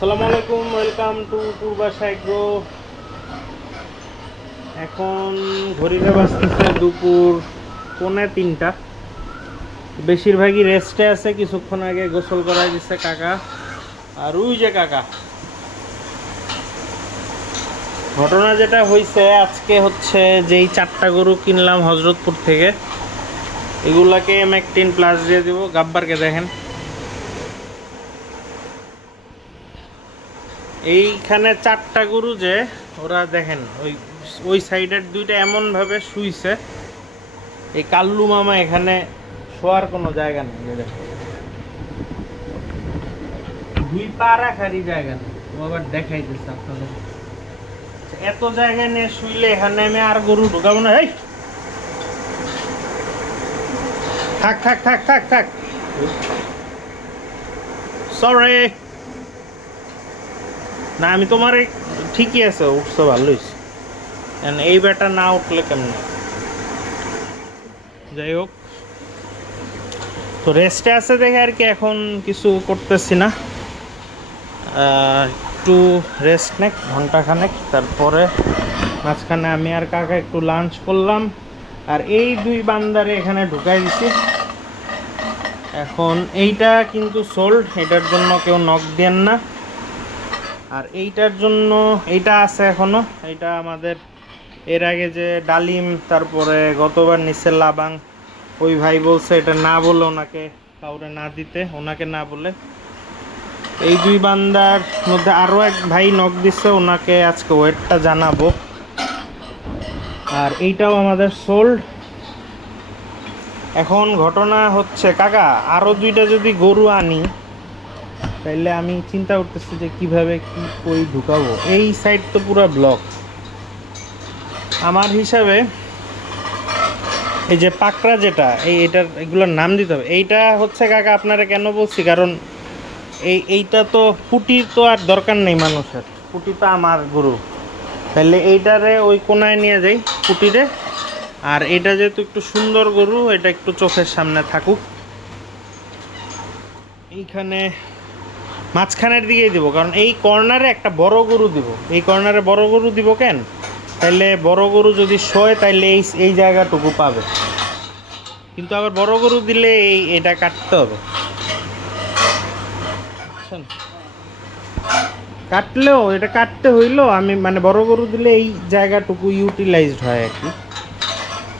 আসসালামু আলাইকুম, welcome to Purbasha agro. এখন ঘড়িতে বাজতেছে দুপুর 2:45। বেশিরভাগই রেস্টে আছে। কিছুক্ষণ আগে গোসল করাই দিচ্ছে কাকা। আর ওই যে কাকা, ঘটনা যেটা হয়েছে আজকে হচ্ছে যেই 4টা গরু কিনলাম হজরতপুর থেকে, এগুলাকে M18 প্লাস দিয়ে দিব। গাব্বারকে দেখেন, এইখানে 4টা গরু যে ওরা দেখেন ওই ওই সাইডের দুইটা এমনভাবে শুইছে, এই কাল্লু মামা এখানে শোয়ার কোনো জায়গা নেই। দুই পা রাখারই জায়গা নেই। ও আবার দেখাইতেছে আপনাদের, এত জায়গা নিয়ে শুইলে এখানে আমি আর গরু ঢুকাবো না। এই থাক থাক থাক থাক থাক, সরি না, আমি তোমার ঠিকই আছে, উঠছো ভালোই। এই বেটা না উঠলে কেমন? যাই হোক, তো রেস্টে আছে দেখে আর কি এখন কিছু করতেছি না। একটু রেস্ট নেক ঘন্টাখানেক, তারপরে মাঝখানে আমি আর কাকা একটু লাঞ্চ করলাম। আর এই দুই বান্দারে এখানে ঢুকাই দিছি। এখন এইটা কিন্তু সোল্ড, এটার জন্য কেউ নক দেন না। আর এইটার জন্য এইটা আছে এখনো। এইটা আমাদের এর আগে যে ডালিম, তারপরে গতবার নিচে লাবাং, ওই ভাই বলছে এটা না বলে ওনাকে, কাউরে না দিতে, ওনাকে না বলে। এই দুই বান্দার মধ্যে আরও এক ভাই নক দিচ্ছে, ওনাকে আজকে ওয়েটটা জানাবো। আর এইটাও আমাদের সোল্ড। এখন ঘটনা হচ্ছে কাকা, আরও দুইটা যদি গরু আনি তাইলে আমি চিন্তা করতেছি যে কিভাবে কি কই ঢুকাবো। এই সাইড তো পুরো ব্লক। আমার হিসাবে এই যে পাকড়া যেটা, এগুলোর নাম দিতে হবে। এইটা হচ্ছে কাকা আপনারা কেন বলছি, কারণ এইটা তো পুটির তো আর দরকার নেই মানুষের, পুটি তো আমার গরু। তাহলে এইটারে ওই কোনায় নিয়ে যাই পুটিরে। আর এটা যেহেতু একটু সুন্দর গরু, এটা একটু চোখের সামনে থাকুক। এইখানে মাঝখানের দিকেই দিব, কারণ এই কর্নারে একটা বড় গরু দিব। এই কর্নারে বড় গরু দিব কেন, তাইলে বড় গরু যদি শোয় তাইলে এই জায়গাটুকু পাবে। কিন্তু আবার বড় গরু দিলে এটা কাটতে হবে, কাটলেও এটা কাটতে হইলো আমি, মানে বড় গরু দিলে এই জায়গাটুকু ইউটিলাইজড হয় আর কি।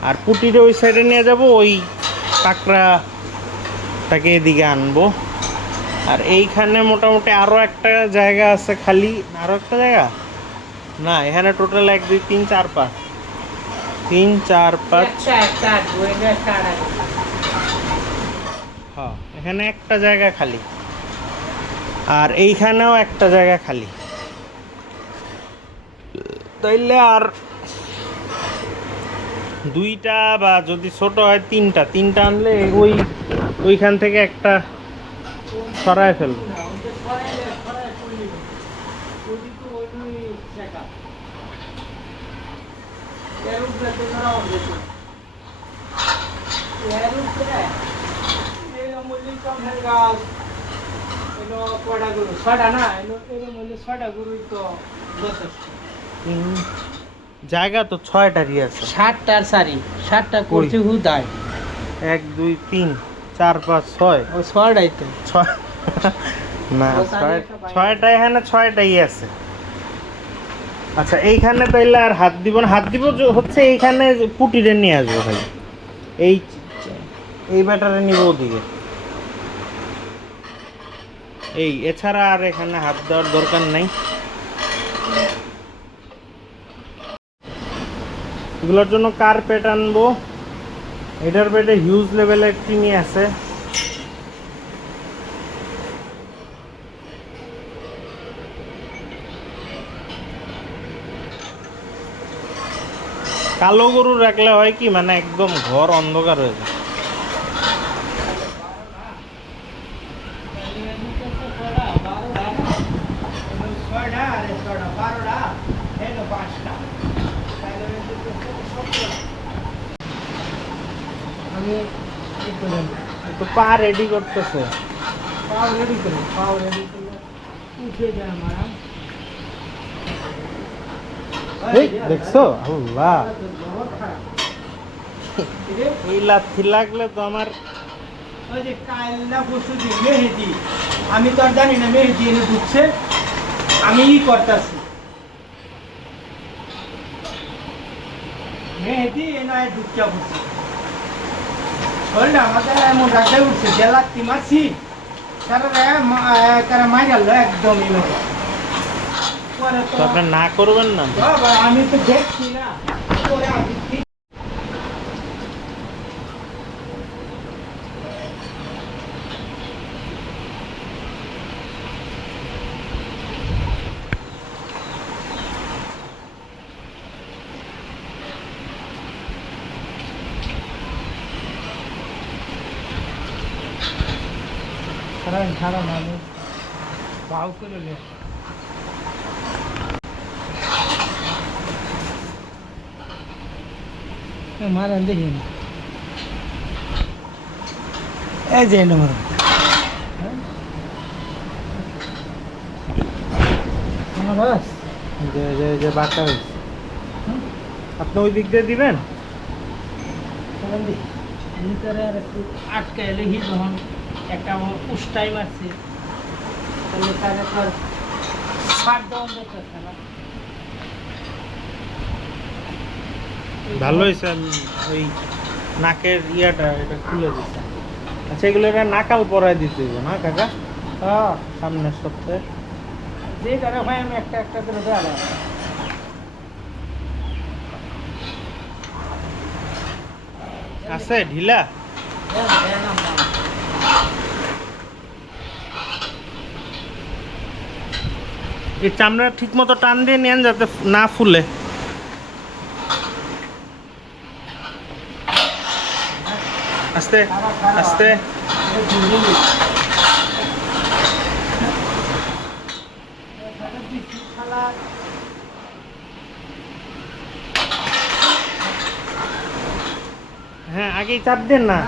আর পুটিরে ওই সাইডে নিয়ে যাব, ওই পাকড়াটাকে এদিকে আনবো। আর এইখানে মোটামুটি আরও একটা জায়গা আছে খালি। আরও একটা জায়গা না, এখানে টোটাল 1 2 3 4 5 3 4 5, হ্যাঁ এখানে একটা জায়গা খালি। আর এইখানেও একটা জায়গা খালি। তাইলে আর দুইটা, বা যদি ছোট হয় তিনটা আনলে ওইখান থেকে একটা সরায় ফেলবো। জায়গা তো 6টারই আছে। 60টার সারি 60টা করছে হুদায়। 1 2 3 4 5 6, ও 6টাই তো 6 না, 6টা এখানে 6টাই আছে। আচ্ছা এইখানে তাইলে আর হাত দিব না, হাত দিব হচ্ছে এইখানে পুটিরে নিয়ে আসবো ভাই। এই ব্যাটারে নিব ওদিকে। এছাড়া আর এখানে হাত দেওয়ার দরকার নাই। এগুলোর জন্য কার্পেট আনবো। এটার পেটে হিউজ লেভেলের কৃমি আছে। কালো গরু রাখলে হয় কি, মানে একদম ঘর অন্ধকার হয়ে যায়। তো পা রেডি করতেছে, পাও রেডি করে উঠে যায় আমার এই দেখছো আল্লাহ, এই লাথি লাগলে তো আমার ওই যে কাইল্লা বসে যে মেহেদি, আমি তো আর জানি না মেহেদি এনে ঢুকছে, আমি করতেছি মেহেদি এনে ঢুকিয়া বসছে শরীরটা আমাদের এমন রাখতে উঠছে যে লাত্তি মারছি তারা মাই গেল একদম এভাবে। পরে তো আপনি না করবেন না। বাবা আমি তো দেখছি না পরে আমি ঠিক ছাড়া না আমি ভাও করে নে মারেন দেখি না এই যে নম্বর যে যে যে বাঁকা হয়েছে, আপনি ওই দিক দিয়ে দিবেন। ভিতরে আর একটু আটকে এলে হি যখন একটা উষ্টাই মারছে তাহলে তার একবার ছাড় দেওয়া যেতেছে না। ভালো হয়েছে আমি ওই নাকের ইয়াটা এটা খুলে দিচ্ছে। আচ্ছা, এগুলো এটা নাকাল পরাই দিতে হবে না কাকা? হ্যাঁ সামনের সপ্তাহে যে করে ভাই আমি একটা একটা করে দেওয়া আছে ঢিলা। এই চামড়া ঠিক মতো টান দিয়ে নেন যাতে না ফুলে। আস্তে আস্তে। হ্যাঁ, আগেই চাপ দেন না।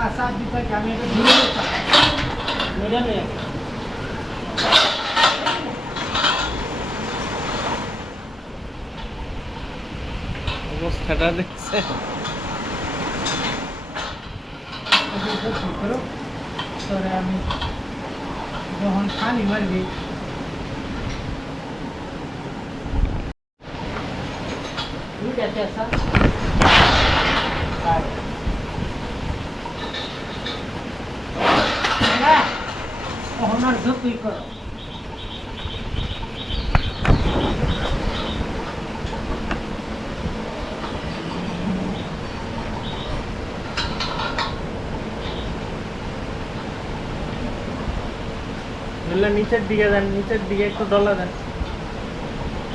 অবস্থাটা দেখছে। আমি যখন পানি মারবি তখন আর যতই করো নিচের দিকে দেন, নিচের দিকে একটু ডলা দেন।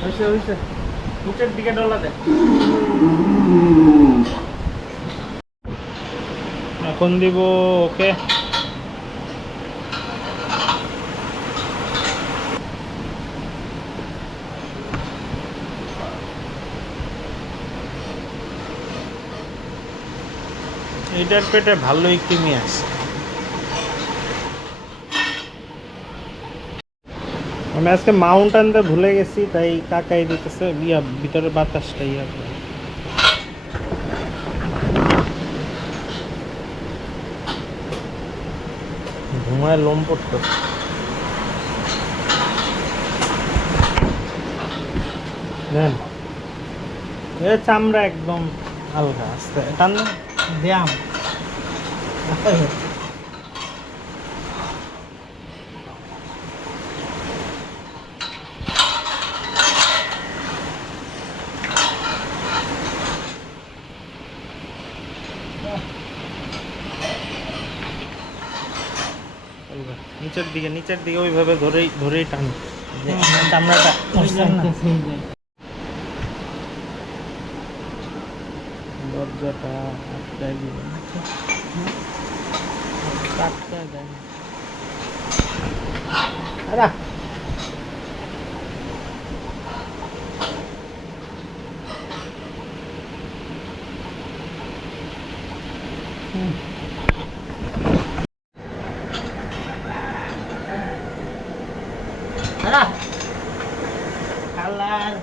হয়েছে হয়েছে, নিচের দিকে ডলা দেন। এখন দিব ওকে। এইটার পেটে ভালোই কৃমি আছে। আমি আজকে মাউন্ট আনতে ভুলে গেছি, তাই কাকাই দিতেছে ইয়া ভিতরে বাতাসটা ইয়া করে। ঘুমায় লোম পড়তো। নেন, এ চামড়া একদম হালকা, আস্তে টান দেন। ব্যায়াম নিচের দিকে নিচের দিকে ওইভাবে ধরেই ধরেই টান, যে চামড়াটা নড়ছেন না। দরজাটা আটকায় দিবেন, আটকায় দেন। আরে হ্যাঁ শালার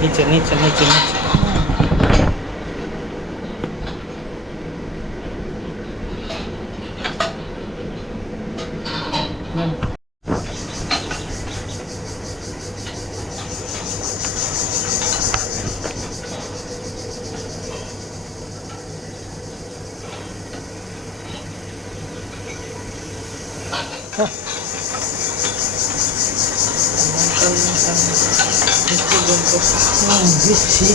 নিচে নিচে নিচে নিচে দিচ্ছি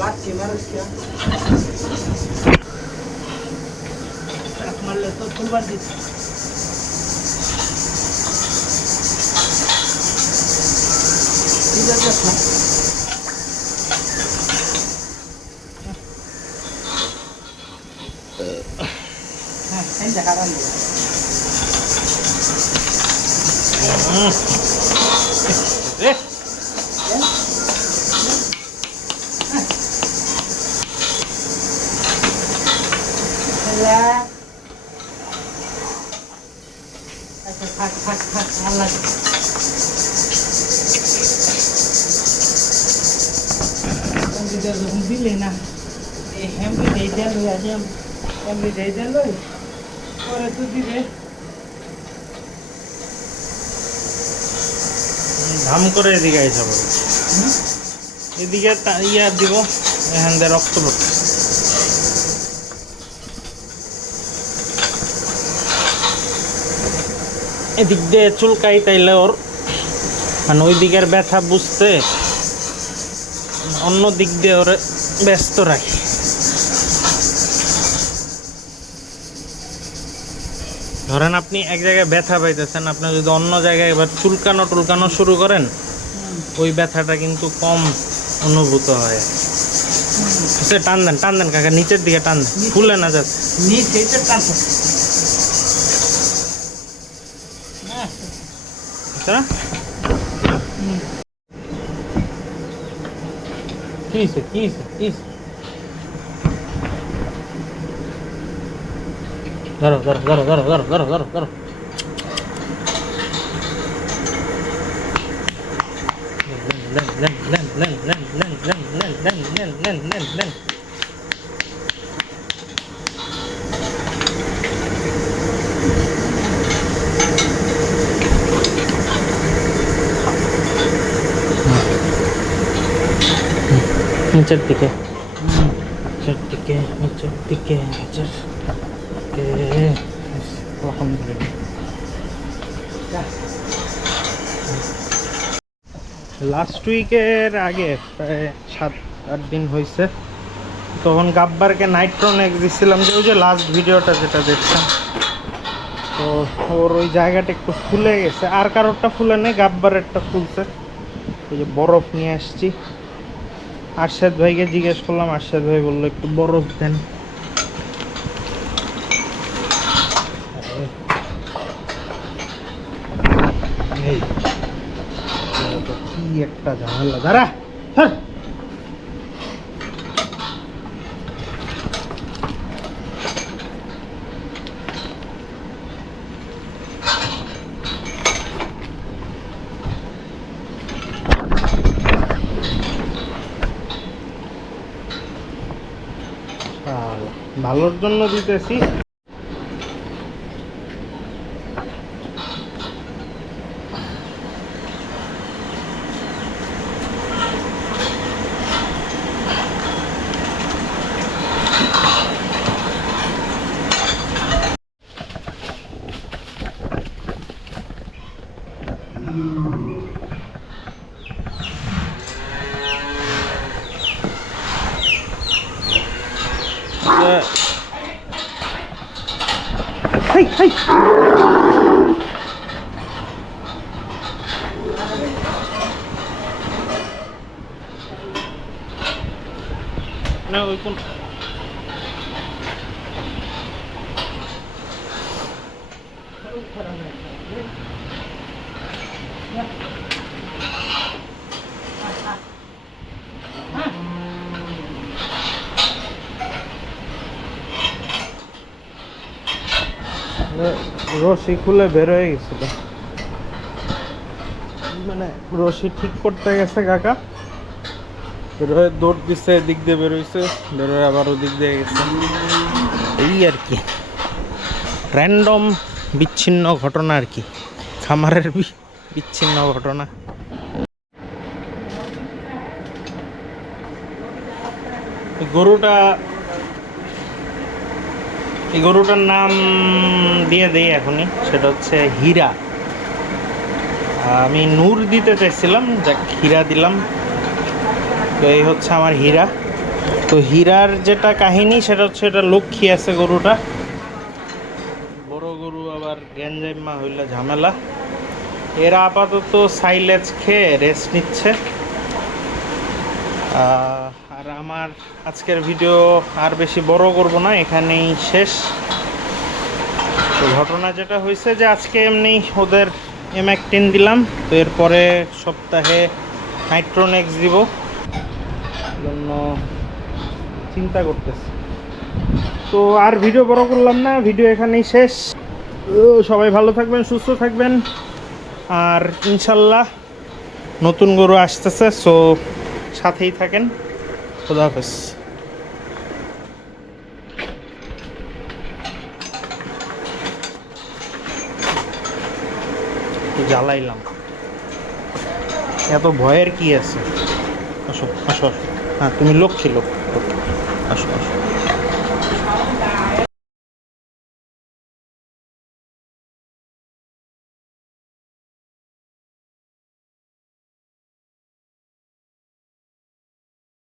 লাগছে মানুষ মারলে তো ফুলবার দিচ্ছে ঠিক আছে হ্যাঁ এটা কারণ দিলে না এই হেমরি দিয়ে দেন হেমরি দিয়ে দেন পরে তো দিবে ধাম করে এদিকে আইসা পড়ে এদিকে ইয়া দিব এখান দিয়ে রক্ত পড়ছে এদিক দিয়ে চুলকাই তাইলে ওর মানে ওই দিকের ব্যথা বুঝতে অন্য দিক দিয়ে ওরে ব্যস্ত রাখি ধরেন আপনি এক জায়গায় ব্যথা পাইতেছেন আপনি যদি অন্য জায়গায় এবার চুলকানো টুলকানো শুরু করেন ওই ব্যথাটা কিন্তু কম অনুভূত হয় সে টান দেন কাকা নিচের দিকে টান দেন ফুলে না যাচ্ছে নিচে টান আচ্ছা কি ধরো লেন নিচের দিকে লাস্ট উইকের আগে প্রায় 7-8 দিন হয়েছে তখন গাব্বারকে নাইট্রোনেক্স দিচ্ছিলাম যে ওই যে লাস্ট ভিডিওটা যেটা দেখছেন তো ওর ওই জায়গাটা একটু ফুলে গেছে আর কারোরটা ফুলে নেই গাব্বারেরটা ফুলছে ওই যে বরফ নিয়ে আসছি আরশাদ ভাইকে জিজ্ঞেস করলাম আরশাদ ভাই বললো একটু বরফ দেন কি একটা ঝামেলা দাঁড়া ভালোর জন্য দিতেছি হাই হাই না ওই কোন রশি খুলে বের হয়ে গেছিল, মানে রশি ঠিক করতে গেছে কাকা, বের হয়ে দৌড় দিচ্ছে, এদিক দিয়ে বের হয়েছে, বের হয়ে আবার ওদিক দিয়ে গেছে। এই আর কি র্যান্ডম বিচ্ছিন্ন ঘটনা আর কি, খামারের বিচ্ছিন্ন ঘটনা। এই গরুটার নাম দিয়ে দেই এখনই, সেটা হচ্ছে হীরা। আমি নূর দিতে চাইছিলাম, যাক হীরা দিলাম। তো এই হচ্ছে আমার হীরা। তো হীরার যেটা কাহিনী সেটা হচ্ছে, এটা লক্ষ্মী আছে গরুটা, বড় গরু আবার গ্যাঞ্জাইমা হইলে ঝামেলা। এরা আপাতত সাইলেজ খেয়ে রেস্ট নিচ্ছে। আর আমার আজকের ভিডিও আর বেশি বড় করব না, এখানেই শেষ। তো ঘটনা যেটা হয়েছে যে আজকে এমনি ওদের M18 দিলাম, তো এরপরে সপ্তাহে নাইট্রোনেক্স দিব, জন্য চিন্তা করতেছি। তো আর ভিডিও বড় করলাম না, ভিডিও এখানেই শেষ। সবাই ভালো থাকবেন, সুস্থ থাকবেন, আর ইনশাল্লাহ নতুন গরু আসতেছে, সো সাথেই থাকেন। খোদা হাফেজ। জ্বালাইলাম, এত ভয়ের কি আছে? আসো আসো আসো, হ্যাঁ তুমি লক্ষ্মী লোক, আসো আসো।